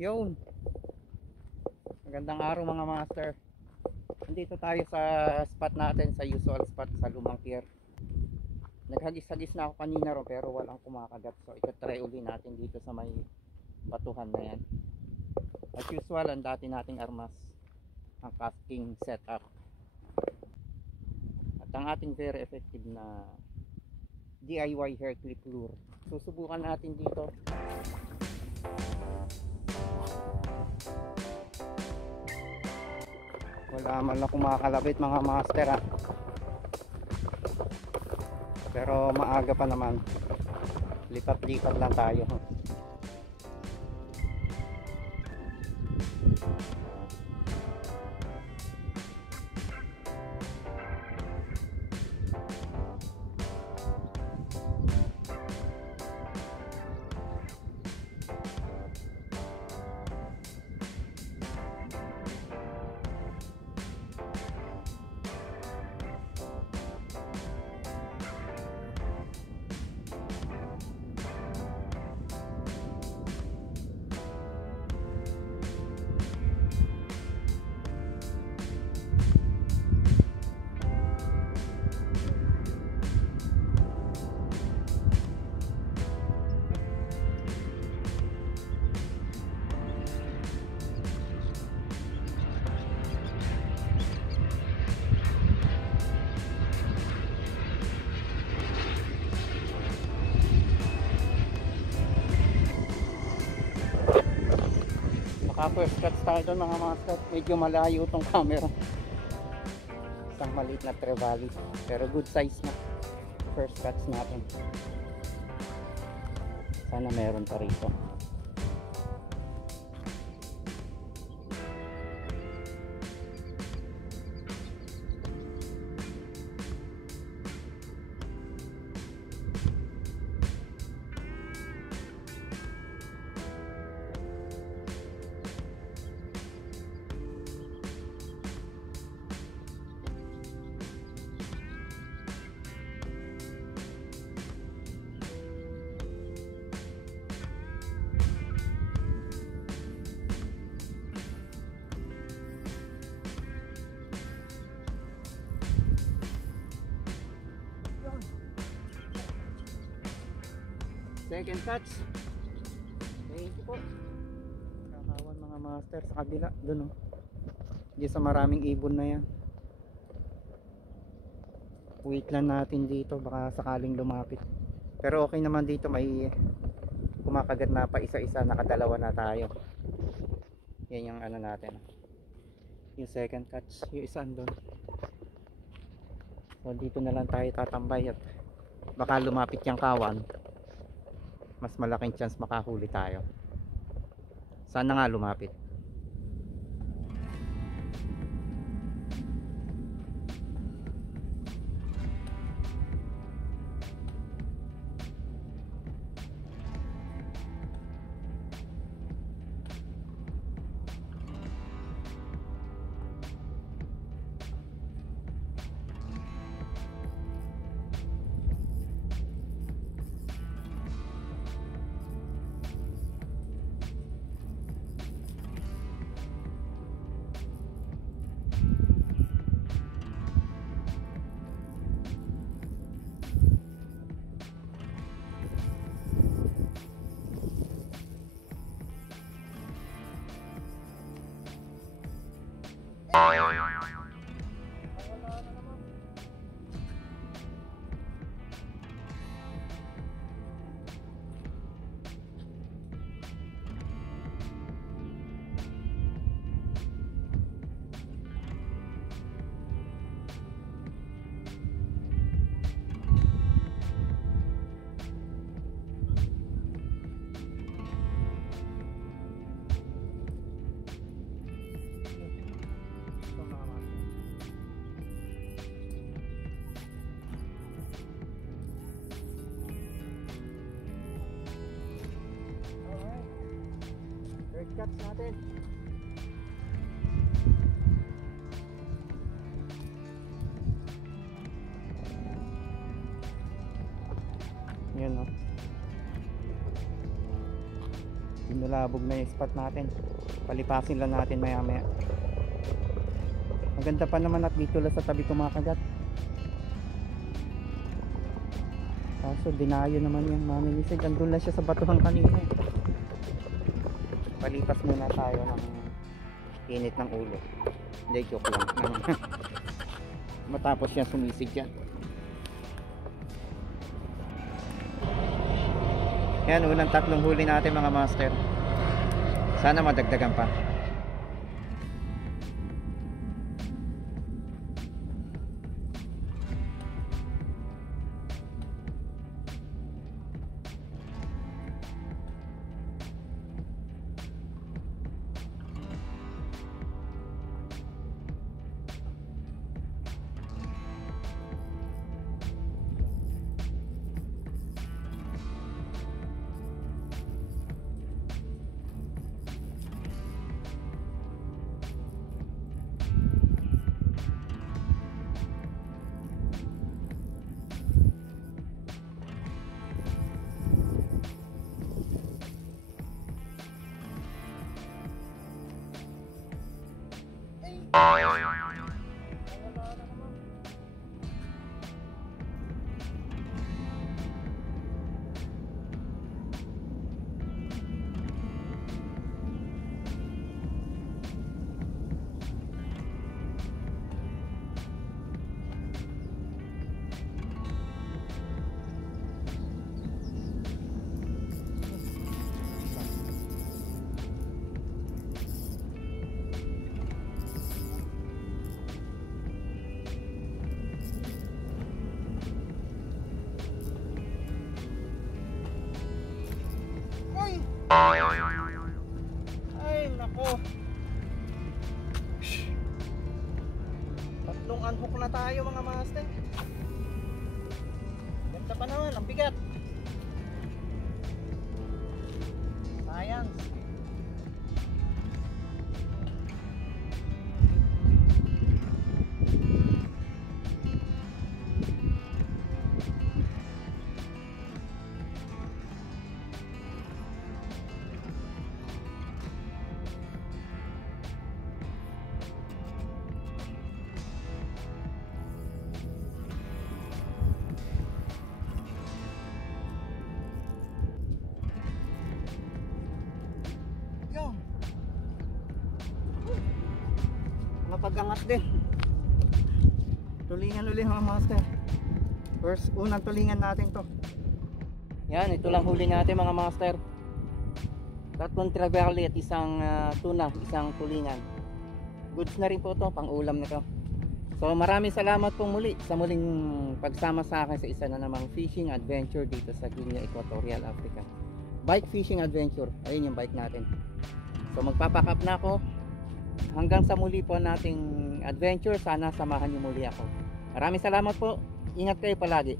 Yun, magandang araw mga master. Nandito tayo sa spot natin, sa usual spot sa Lumang Pier. Naghagis-hagis na ako kanina ro pero walang kumakagat. So ito-try uli natin dito sa may batuhan na yan. As usual, ang dati nating armas, ang casting setup. At ang ating very effective na DIY hair clip lure. Susubukan natin dito. Wala man lang kumakalabit mga master ha. Pero maaga pa naman. Lipat-lipat lang tayo. First cuts tayo doon mga master. Medyo malayo tong camera. Isang maliit na trevally pero good size na first cuts natin. Sana meron pa rito. Second catch. Thank you po. Kakawan mga master sa kabila doon oh. Diyan sa maraming ibon na yan. Wait lang natin dito baka sakaling lumapit. Pero okay naman dito, may kumakagat na pa isa-isa, nakadalawa na tayo. Yan yung ano natin. Yung second catch, yung isa andun. So dito na lang tayo tatambay at baka lumapit yung kawan. Mas malaking chance makahuli tayo. Sana nga lumapit. Third catch natin. Yan o. Hindi Bulabog na yung spot natin. Palipasin lang natin maya maya. Maganda pa naman at dito lang sa tabi kumakagat. Kaso dinayo naman yung mamimisid. Andun lang siya sa batuhan kanina eh. Palipas muna tayo ng init ng ulo. Hindi, joke lang. Matapos siya sumisig dyan. Yan, unang tatlong huli natin mga master. Sana madagdagan pa. Ay nako, tatlong unhook na tayo mga master. Ganda pa naman, ang bigat. Sayang. Mapag-angat din. Tulingan ulit mga master. First, unang tulingan natin to. Yan, ito lang huli natin mga master. Tatlong trevally at isang tuna, isang tulingan. Goods na rin po to, pang ulam na to. So maraming salamat po muli sa muling pagsama sa akin sa isa na namang fishing adventure dito sa Guinea Equatorial Africa. Bike fishing adventure, ayun yung bike natin. So magpapakap na ako. Hanggang sa muli po nating adventure, sana samahan niyo muli ako. Maraming salamat po. Ingat kayo palagi.